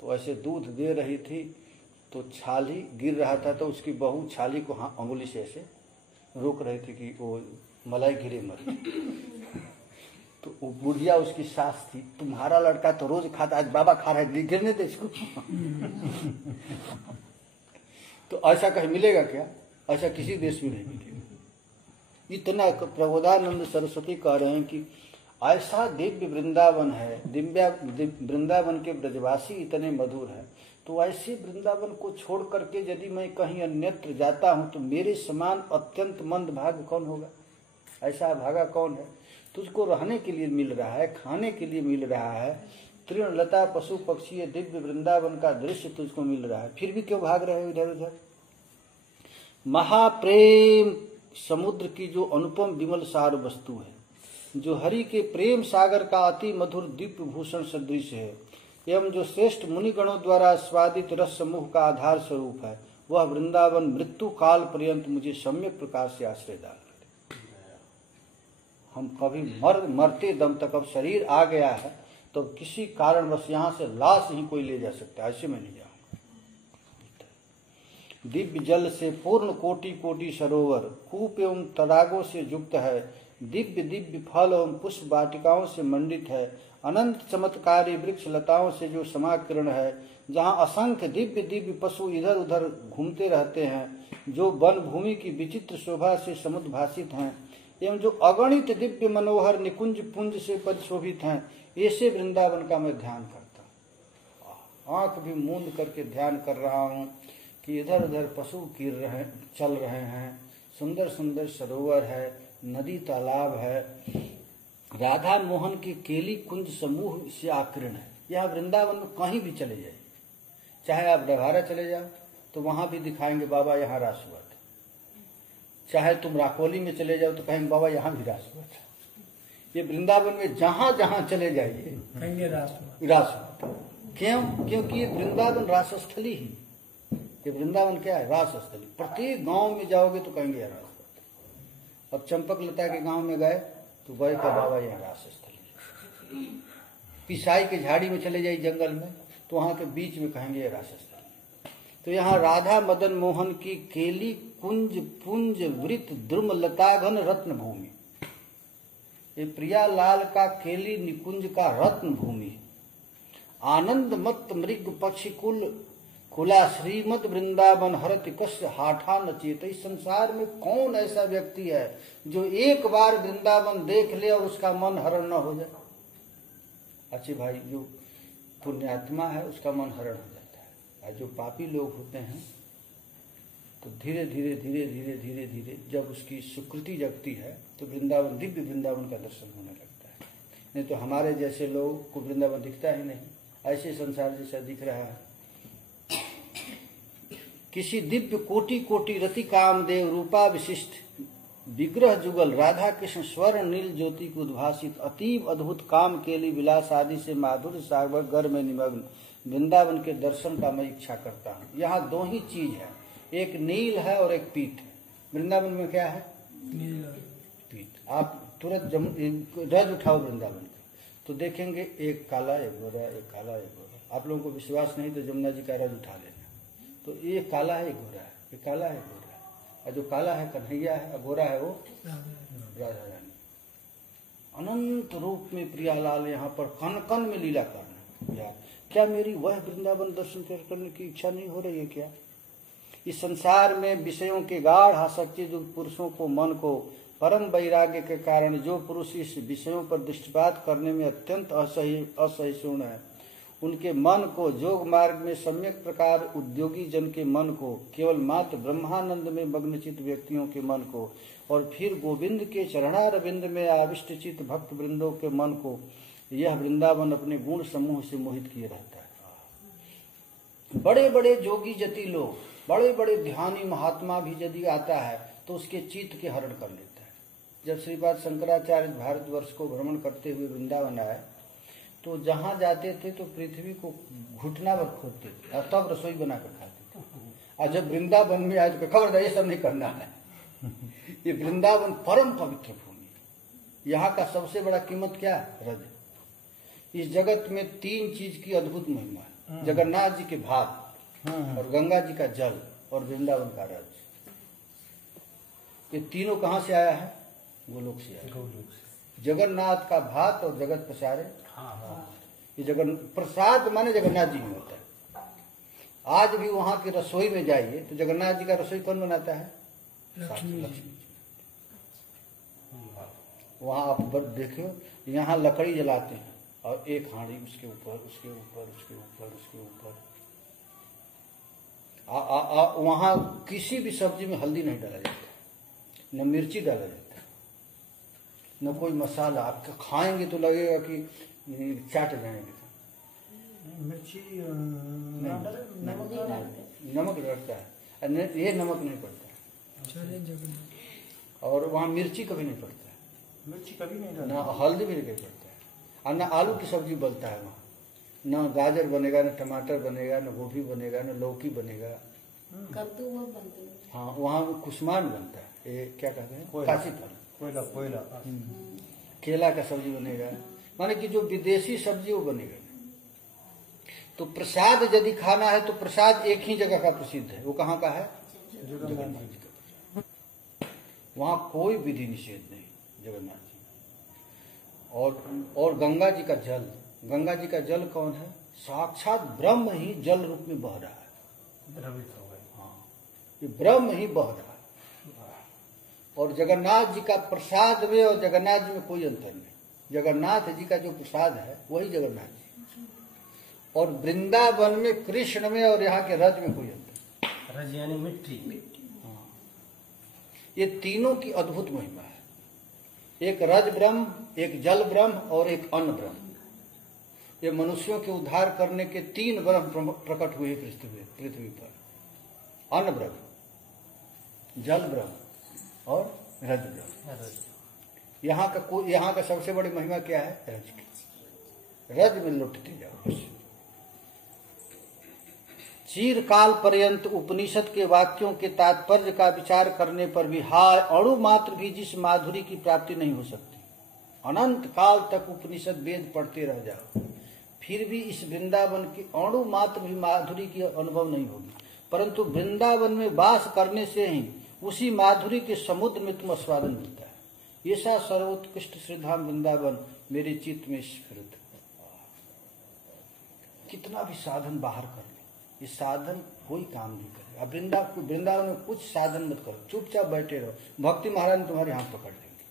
तो ऐसे दूध दे रही थी तो छाली गिर रहा था, तो उसकी बहू छाली को अंगुली से ऐसे रोक रही थी कि वो मलाई गिरे मत। तो वो बुढ़िया उसकी सास थी, तुम्हारा लड़का तो रोज खाता, आज बाबा खा रहा है, गिरने दे इसको। तो ऐसा कहीं मिलेगा क्या? ऐसा किसी देश में नहीं मिलेगा। इतना प्रबोधानंद सरस्वती कह रहे हैं कि ऐसा दिव्य वृंदावन है, वृंदावन के ब्रजवासी इतने मधुर हैं, तो ऐसे वृंदावन को छोड़ करके यदि मैं कहीं अन्यत्र जाता हूं तो मेरे समान अत्यंत मंद भाग्य कौन होगा? ऐसा भागा कौन है? तुझको रहने के लिए मिल रहा है, खाने के लिए मिल रहा है, तृण लता पशु पक्षी ये दिव्य वृंदावन का दृश्य तुझको मिल रहा है, फिर भी क्यों भाग रहे हो इधर उधर? महाप्रेम समुद्र की जो अनुपम विमल सार वस्तु है, जो हरि के प्रेम सागर का अति मधुर दिव्य भूषण सदृश है, एवं जो श्रेष्ठ मुनिगणों द्वारा स्वादित रस समूह का आधार स्वरूप है, वह वृंदावन मृत्यु काल पर्यंत मुझे सम्यक प्रकार से आश्रय दान करे। हम कभी मरते दम तक, अब शरीर आ गया है तो किसी कारणवश यहाँ से लाश ही कोई ले जा सकता है, ऐसे में नहीं जाऊंगा। दिव्य जल से पूर्ण कोटि कोटि सरोवर, कूप एवं तडागों से युक्त है, दिव्य दिव्य फल एवं पुष्प वाटिकाओं से मंडित है, अनंत चमत्कारी वृक्ष लताओं से जो समाकीर्ण है, जहाँ असंख्य दिव्य दिव्य पशु इधर उधर घूमते रहते हैं, जो वन भूमि की विचित्र शोभा से समुद्भासित हैं, एवं जो अगणित दिव्य मनोहर निकुंज पुंज से परिशोभित हैं, ऐसे वृंदावन का मैं ध्यान करता हूँ। आंख भी मूंद करके ध्यान कर रहा हूँ कि इधर उधर पशु चल रहे हैं, सुंदर सुंदर सरोवर है, नदी तालाब है, राधा मोहन की केली कुंज समूह से आकीर्ण है। यह वृंदावन में कहीं भी चले जाए, चाहे आप डभारा चले जाओ तो वहां भी दिखाएंगे बाबा यहाँ रास हुआ था, चाहे तुम राकोली में चले जाओ तो कहेंगे बाबा यहाँ भी रास हुआ था। ये वृंदावन में जहां जहां चले जाइए रास हुआ। क्यों? क्योंकि ये वृंदावन रासस्थली ही, ये वृंदावन क्या है? रासस्थली। प्रत्येक गांव में जाओगे तो कहेंगे यहाँ रास हुआ। अब चंपक लता के गांव में गए तो गए का बाबा यहाँ रासस्थली। पिसाई के झाड़ी में चले जाइए जंगल में तो वहां के बीच में कहेंगे ये रासस्थली। तो यहाँ राधा मदन मोहन की केली कुंज पुंज वृत द्रुम लताघन रत्न भूमि, ये प्रियालाल का केली निकुंज का रत्न भूमि, आनंद मत मृग पक्षी कुल खुला श्रीमद वृंदावन हरति कस्य हाठा नचेत। इस संसार में कौन ऐसा व्यक्ति है जो एक बार वृंदावन देख ले और उसका मन हरण न हो जाए? अच्छे भाई, जो पुण्यात्मा है उसका मन हरण हो जाता है, और जो पापी लोग होते हैं तो धीरे धीरे धीरे धीरे धीरे धीरे जब उसकी सुकृति जगती है तो वृंदावन, दिव्य वृंदावन का दर्शन होने लगता है। नहीं तो हमारे जैसे लोग को वृंदावन दिखता ही नहीं, ऐसे संसार जैसा दिख रहा है। किसी दिव्य कोटि कोटि रति कामदेव रूपा विशिष्ट विग्रह जुगल राधा कृष्ण स्वर्ण नील ज्योति को उद्भासित अतीब अद्भुत काम के लिए विलास आदि से माधुर्य सागर गर में निमग्न वृंदावन के दर्शन का मैं इच्छा करता हूँ। यहाँ दो ही चीज है, एक नील है और एक पीठ है। वृंदावन में क्या है? नील पीठ। आप तुरंत रज उठाओ वृंदावन के तो देखेंगे एक काला एक गोरा, एक काला एक गोरा। आप लोगों को विश्वास नहीं तो जमुना जी का रज उठा लेना, तो ये काला है, गोरा है, ये काला है, गोरा है, और जो काला है कन्हैया है और गोरा है वो राधा रानी। अनंत रूप में प्रियालाल यहाँ पर कन कन में लीला करना। यार क्या मेरी वह वृंदावन दर्शन करने की इच्छा नहीं हो रही है क्या? इस संसार में विषयों के गाढ़ आसक्ति जो पुरुषों को, मन को परम वैराग्य के कारण जो पुरुष इस विषयों पर दृष्टिपात करने में अत्यंत असहिष्णु है, उनके मन को योग मार्ग में सम्यक प्रकार उद्योगी जन के मन को, केवल मात्र ब्रह्मानंद में मग्नचित व्यक्तियों के मन को, और फिर गोविंद के चरणारविंद में आविष्ट चित भक्त वृंदों के मन को यह वृंदावन अपने गुण समूह से मोहित किए रहता है। बड़े बड़े जोगी जति लोग, बड़े बड़े ध्यानी महात्मा भी यदि आता है तो उसके चित्त के हरण कर लेता है। जब श्रीपाद शंकराचार्य भारतवर्ष को भ्रमण करते हुए वृंदावन आए तो जहां जाते थे तो पृथ्वी को घुटना पर खोदते थे और तब रसोई बनाकर खाते थे। और जब वृंदावन में आए तो खबरदार ये सब नहीं करना है। ये वृंदावन परम पवित्र भूमि। यहाँ का सबसे बड़ा कीमत क्या है? रज। इस जगत में तीन चीज की अद्भुत महिमा है, जगन्नाथ जी के भात और गंगा जी का जल और वृंदावन का रज। ये तीनों कहाँ से आया है? गोलोक से आया। जगन्नाथ का भात और जगत पसारे। ये जगन प्रसाद माने जगन्नाथ जी में होता है। आज भी वहां की रसोई में जाइए तो जगन्नाथ जी का रसोई कौन बनाता है? लक्ष्मी। वहाँ आप देखो, यहाँ लकड़ी जलाते हैं और एक हांडी उसके ऊपर उसके ऊपर उसके ऊपर उसके ऊपर। वहाँ किसी भी सब्जी में हल्दी नहीं डाला जाता, न मिर्ची डाला जाता, न कोई मसाला। आप खाएंगे तो लगेगा कि चाट जाएंगे। मिर्ची नमक डरता है, ये नमक नहीं पड़ता है। और वहाँ मिर्ची कभी नहीं पड़ता है, मिर्ची कभी नहीं ना हल्दी भी नहीं पड़ता है, और ना आलू की सब्जी बनता है वहाँ। न गाजर बनेगा, न टमाटर बनेगा, न गोभी बनेगा, न लौकी बनेगा। कद्दू वो बनते हैं। हाँ, वहाँ कुसमान बनता है, ये क्या कहते हैं, काशी फल, कोयला कोयला। केला का सब्जी बनेगा, माने कि जो विदेशी सब्जी वो बनेगा। तो प्रसाद यदि खाना है तो प्रसाद एक ही जगह का प्रसिद्ध है, वो कहाँ का है, जगन्नाथ जी का। वहाँ कोई विधि निषेध नहीं जगन्नाथ जी। और गंगा जी का जल, गंगा जी का जल कौन है, साक्षात ब्रह्म ही जल रूप में बह रहा है। द्रवित हो गए। हाँ, ये ब्रह्म ही बह रहा है। और जगन्नाथ जी का प्रसाद में और जगन्नाथ जी में कोई अंतर नहीं। जगन्नाथ जी का जो प्रसाद है वही जगन्नाथ जी, और वृंदावन में कृष्ण में और यहाँ के रज में कोई अंतर। रज यानी मिट्टी। हाँ, ये तीनों की अद्भुत महिमा है। एक रज ब्रह्म, एक जल ब्रह्म और एक अन्न ब्रह्म। ये मनुष्यों के उद्धार करने के तीन ब्रह्म प्रकट हुए पृथ्वी पर। अन्न ब्रह्म, जल ब्रह्म और रज ब्रह्म। यहाँ का सबसे बड़ी महिमा क्या है, रज की। रज में लुटते जाओ बस। चीरकाल पर्यंत उपनिषद के वाक्यों के तात्पर्य का विचार करने पर भी हाय अणु मात्र भी जिस माधुरी की प्राप्ति नहीं हो सकती। अनंत काल तक उपनिषद वेद पढ़ते रह जाओ, फिर भी इस वृंदावन की अणु मात्र भी माधुरी की अनुभव नहीं होगी। परंतु वृंदावन में वास करने से ही उसी माधुरी के समुद्र में तुम आस्वादन मिलता है। ऐसा सर्वोत्कृष्ट श्रीधाम वृंदावन मेरे चित्त में स्फुरित। कितना भी साधन बाहर कर लो, ये साधन कोई काम नहीं करे। अब वृंदावन में कुछ साधन मत करो, चुपचाप बैठे रहो, भक्ति महाराज ने तुम्हारे हाथ पकड़ लेंगे।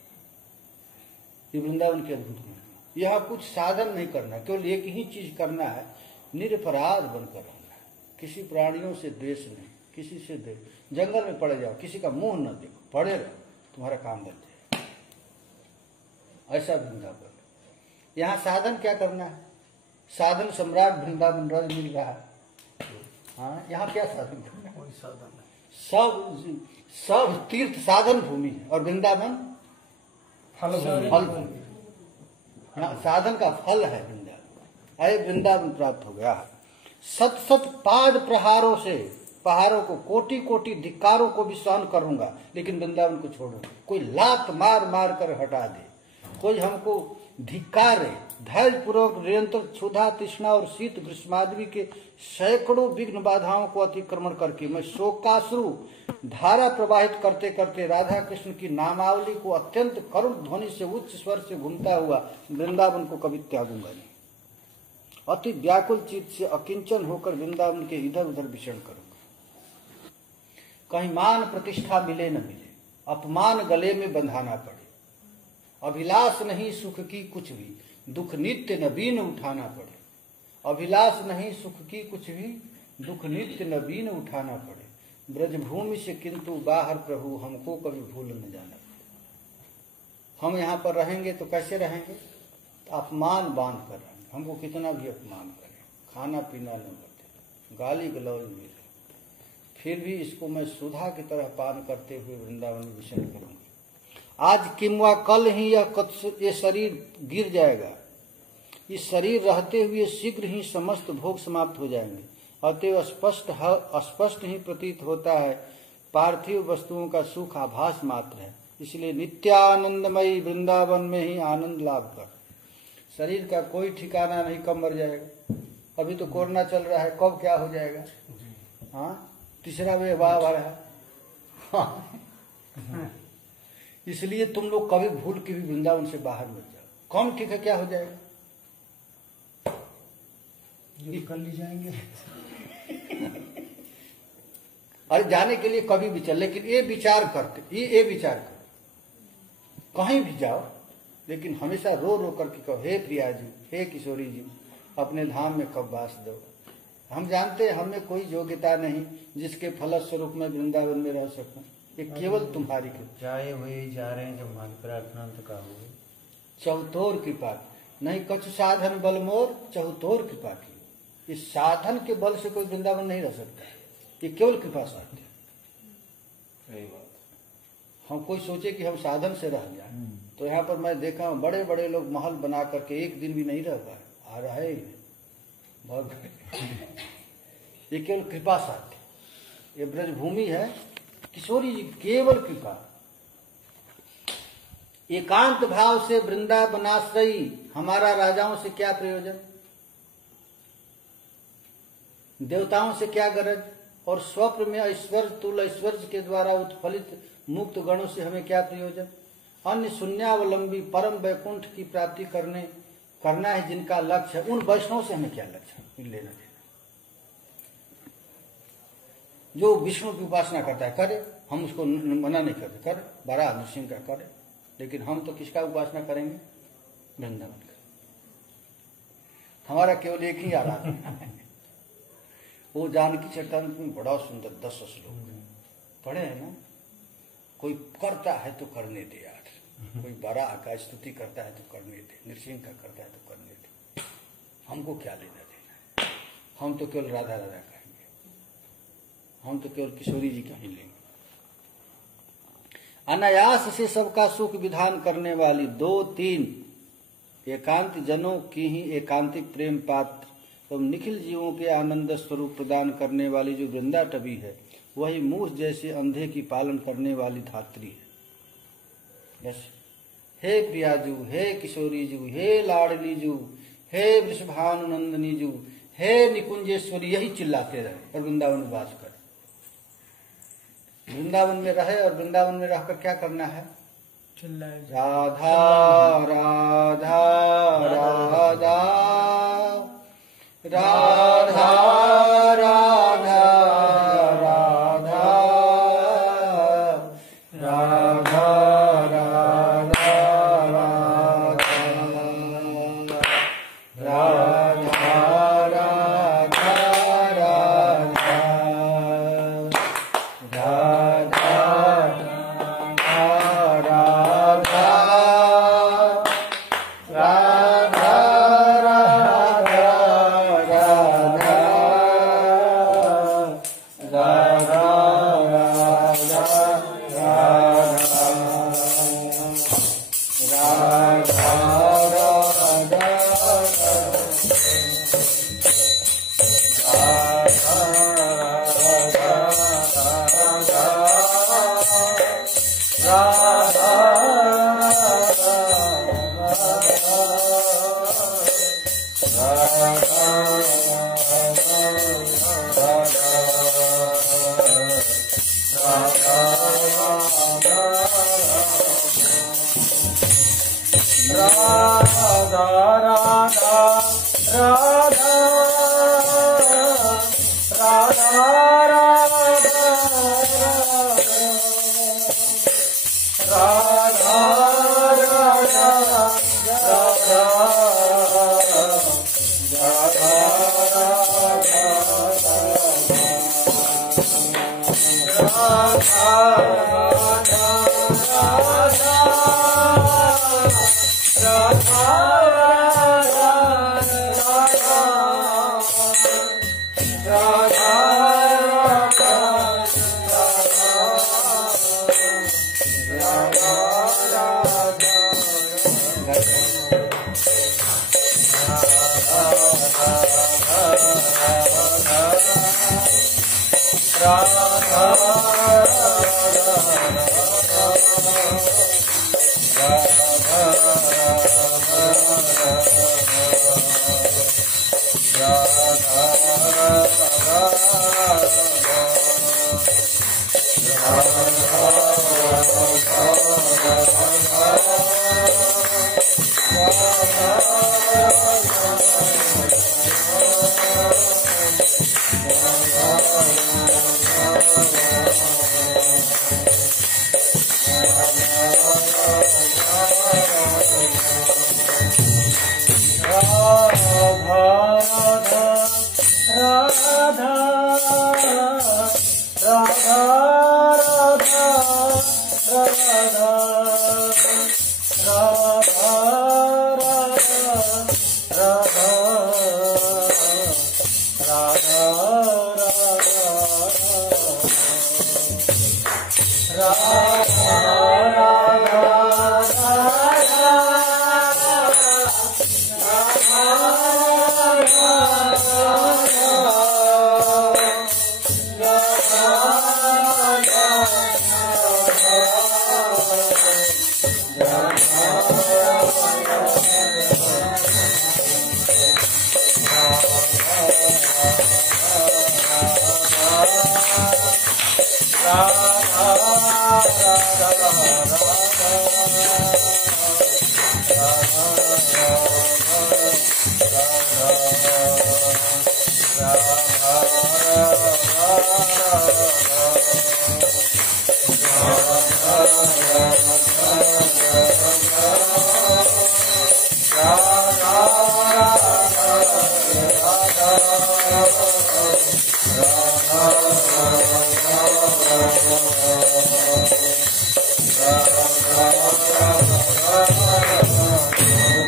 ये वृंदावन की अद्भुत महिमा। यहाँ कुछ साधन नहीं करना, केवल एक ही चीज करना है, निरपराध बनकर रहना है। किसी प्राणियों से द्वेष नहीं, किसी से द्वेष। जंगल में पड़े जाओ, किसी का मुंह न देखो, पड़े रहो, तुम्हारा काम बन जाए। ऐसा वृंदावन। यहाँ साधन क्या करना है, साधन सम्राट वृंदावन रज मिल रहा है। हाँ, यहाँ क्या साधन करना है, कोई साधन नहीं। सब तीर्थ साधन भूमि है, और वृंदावन फल भूमि। हाँ, साधन का फल है वृंदावन। अरे वृंदावन प्राप्त हो गया। सत सत पाद प्रहारों से पहाड़ों को, कोटि कोटि धिक्कारों को भी सहन करूंगा, लेकिन वृंदावन को छोड़ूंगा। कोई लात मार मार कर हटा दे, कोई हमको धिक्कारे, धैर्य पूर्वक निरंतर क्षुधा तृष्णा और शीत ग्रीष्मादि के सैकड़ों विघ्न बाधाओं को अतिक्रमण करके मैं शोकाश्रु धारा प्रवाहित करते करते राधा कृष्ण की नामावली को अत्यंत करुण ध्वनि से उच्च स्वर से घूमता हुआ वृंदावन को कभी त्यागूंगा नहीं। अति व्याकुल चित्त से अकिंचन होकर वृंदावन के इधर उधर विचरण करूंगा। कहीं मान प्रतिष्ठा मिले न मिले, अपमान गले में बंधाना पड़े, अभिलाष नहीं सुख की कुछ भी, दुख नित्य नवीन उठाना पड़े। अभिलाष नहीं सुख की कुछ भी, दुख नित्य नवीन उठाना पड़े। ब्रजभूमि से किंतु बाहर प्रभु हमको कभी भूल न जाना पड़े। हम यहाँ पर रहेंगे तो कैसे रहेंगे, तो अपमान बांध कर रहेंगे। हमको कितना भी अपमान करें, खाना पीना न बटे, गाली गलौज मिले, फिर भी इसको मैं सुधा की तरह पान करते हुए वृंदावन में विचरण करूंगा। आज किंवा कल ही ये शरीर गिर जाएगा। इस शरीर रहते हुए शीघ्र ही समस्त भोग समाप्त हो जाएंगे। अतएव स्पष्ट ही प्रतीत होता है पार्थिव वस्तुओं का सुख आभास मात्र है। इसलिए नित्यानंदमयी वृंदावन में ही आनंद लाभ कर। शरीर का कोई ठिकाना नहीं, कब मर जाएगा। अभी तो कोरोना चल रहा है, कब क्या हो जाएगा। हाँ, तीसरा वेव आ रहा है। हाँ। इसलिए तुम लोग कभी भूल के भी वृंदावन से बाहर मत जाओ। कौन ठीक है, क्या हो जाएगा, ये कर ली जाएंगे। अरे जाने के लिए कभी भी चल, लेकिन ये विचार करते, ये विचार कर, कहीं भी जाओ लेकिन हमेशा रो रो करके कहो, हे प्रिया जी, हे किशोरी जी, अपने धाम में कब वास दो। हम जानते हैं हमें कोई योग्यता नहीं जिसके फलस्वरूप में वृंदावन में रह सकूं, ये केवल तुम्हारी कृपा। जाए हुए जा रहे हैं, जब मान प्रार्थना तो का हो चौतोर कृपा, नहीं कछु साधन बल मोर, चौतोर कृपा की। इस साधन के बल से कोई वृंदावन नहीं रह सकता, ये केवल कृपा साध्य। सही बात। हम कोई सोचे कि हम साधन से रह जाए, तो यहाँ पर मैं देखा हूँ बड़े बड़े लोग महल बना करके एक दिन भी नहीं रह पाए, आ रहा है बहुत। ये केवल कृपा साध्य, ये ब्रजभूमि है। किशोरी जी केवल कृपा। एकांत भाव से वृंदावनाश्रयी हमारा राजाओं से क्या प्रयोजन, देवताओं से क्या गरज, और स्वप्न में ऐश्वर्य तुल ऐश्वर्य के द्वारा उत्फलित मुक्त गणों से हमें क्या प्रयोजन। अन्य शून्यावलंबी परम वैकुंठ की प्राप्ति करना है जिनका लक्ष्य है, उन वैष्णव से हमें क्या लक्ष्य लेना देना। जो विष्णु की उपासना करता है करे, हम उसको मना नहीं करते, करे बड़ा नृसिंह का करे, लेकिन हम तो किसका उपासना करेंगे, वृंदावन का। हमारा केवल एक ही आराधना है, वो जानकी चरितामृत में बड़ा सुंदर 10 श्लोक पढ़े है ना। कोई करता है तो करने दे यार, कोई बड़ा का स्तुति करता है तो करने दे, नृसिंह का करता है तो करने दे, हमको क्या लेना देना है। हम तो केवल राधा राधा कहेंगे, हम तो केवल किशोरी जी का ही लेंगे। अनायास से सबका सुख विधान करने वाली 2-3 एकांत जनों की ही एकांतिक प्रेम पात्र एवं निखिल जीवों के आनंद स्वरूप प्रदान करने वाली जो वृंदा टबी है, वही मूर्ख जैसे अंधे की पालन करने वाली धात्री है। यस, हे प्रियाजू, हे किशोरी जू, हे लाडली जू, हे वृषभानुनंदनी जू, हे निकुंजेश्वरी, यही चिल्लाते रहे और वृंदावन में वास कर। वृंदावन में रहे और वृंदावन में रहकर क्या करना है, चिल्लाए राधा राधा राधा राधा राधा राधा राधा Radha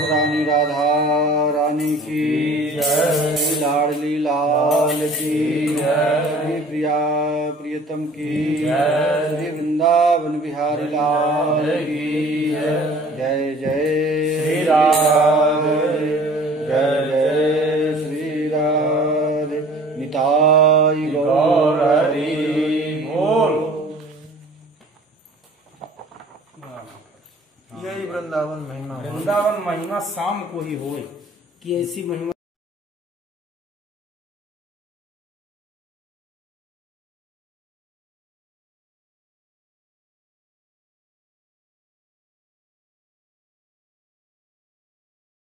रानी राधा रानी की जय, लाडली लाल की जय, प्रिया प्रियतम की जय, श्री वृंदावन बिहारी लाल की जय जय श्री राधे, जय जय श्री राधे, निताई गौर हरि बोल। यही वृंदावन महिमा वृंदावन महिमा शाम को ही होए कि ऐसी महिमा